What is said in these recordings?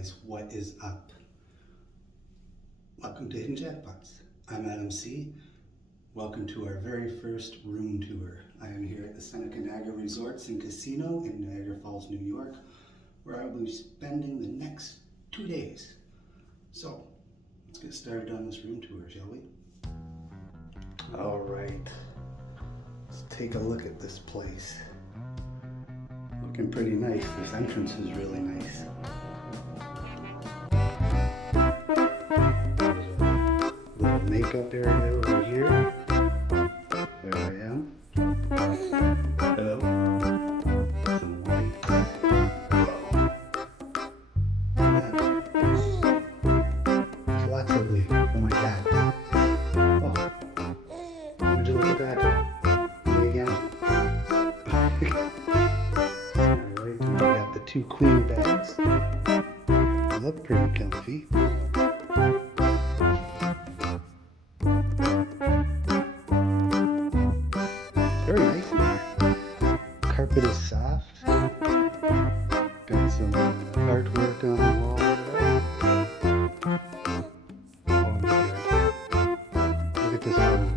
guys, what is up? Welcome to Hidden Jackpots. I'm Adam C. Welcome to our very first room tour. I am here at the Seneca Niagara Resorts and Casino in Niagara Falls, New York, where I will be spending the next 2 days. So, let's get started on this room tour, shall we? Alright, let's take a look at this place. Looking pretty nice. This entrance is really nice. Little makeup area over here. There I am. Hello. Some lights. Whoa. There's lots of leaves. Oh my god. Oh. Would you look at that? Me again. Alright, we got the 2 queen beds. They look pretty comfy. Very nice in here. Carpet is soft. Got some artwork on the wall there. Oh my god. Look at this phone.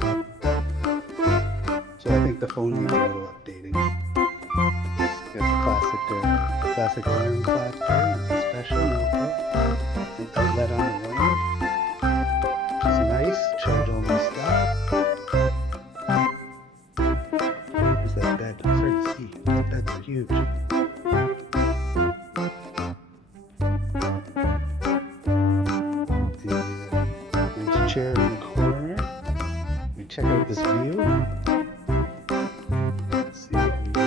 So I think the phone needs a little updating. Got the classic alarm clock there with the special notebook. An outlet on the wall. Which is nice. Charge all my stuff. There's that bed. It's hard to see. These beds are huge. Nice chair in the corner. We check out this view. Let's see what we got.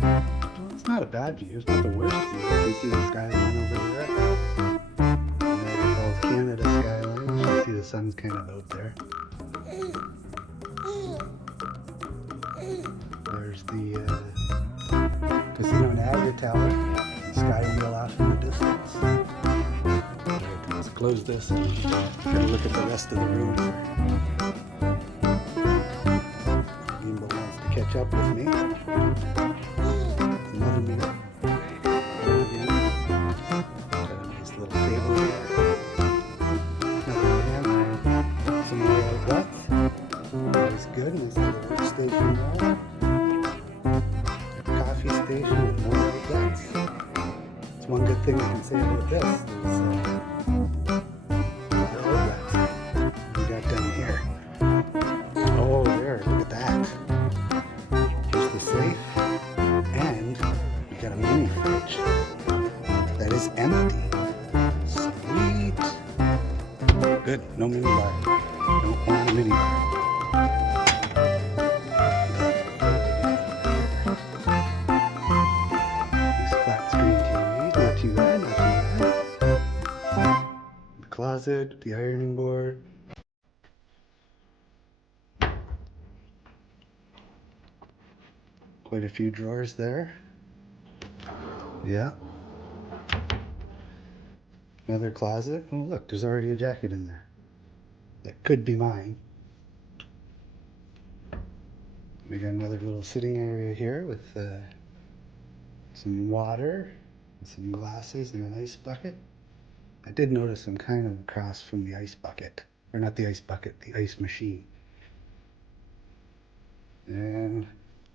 Well, it's not a bad view. It's not the worst view. You can see the skyline over there. Niagara Falls, Canada skyline. You can see the sun's kind of out there. There's the Casino Niagara Tower. Sky wheel off in the distance. Alright, let's close this and get a look at the rest of the room here. Gimbo wants to catch up with me. It's another minute. Got a nice little table here. Another lamp. Some more outlets. That's good. Nice little workstation there. Coffee station with more outlets. That's one good thing I can say about this is the outlets we got down here. Oh, there, look at that. There's the safe, and we got a mini fridge that is empty. Sweet. Good, no mini bar. Don't want a mini bar. Closet, the ironing board. Quite a few drawers there. Yeah. Another closet. Oh look, there's already a jacket in there. That could be mine. We got another little sitting area here with some water, and some glasses and an ice bucket. I did notice I'm kind of across from the ice bucket. Or not the ice bucket, the ice machine. And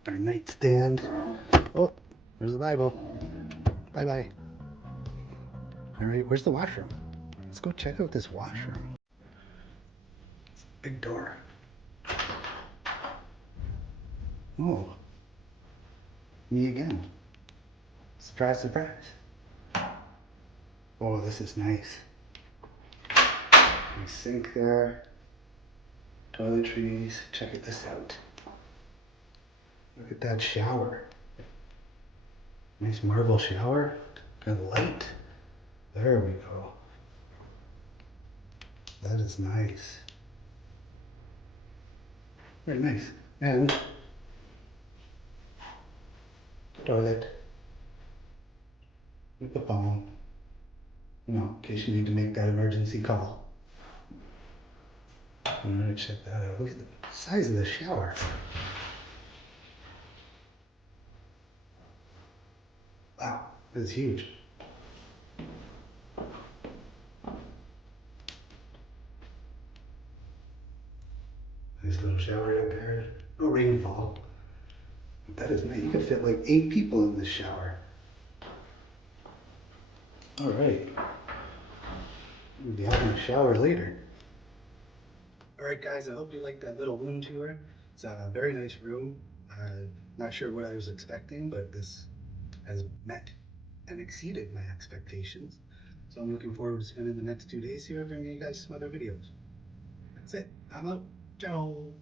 our nightstand. Oh, there's the Bible. Bye-bye. Alright, where's the washroom? Let's go check out this washroom. It's a big door. Oh. Me again. Surprise, surprise. Oh, this is nice. Nice sink there. Toiletries. Check this out. Look at that shower. Nice marble shower. Got a light. There we go. That is nice. Very nice. And toilet. With the phone. You know, in case you need to make that emergency call. I'm gonna check that out. Look at the size of the shower. Wow, this is huge. Nice little shower down there. No rainfall. That is nice. You could fit like 8 people in this shower. All right. We'll be having a shower later. All right, guys. I hope you liked that little room tour. It's a very nice room. Not sure what I was expecting, but this has met and exceeded my expectations. So I'm looking forward to spending the next 2 days here bringing you guys some other videos. That's it. I'm out. Ciao.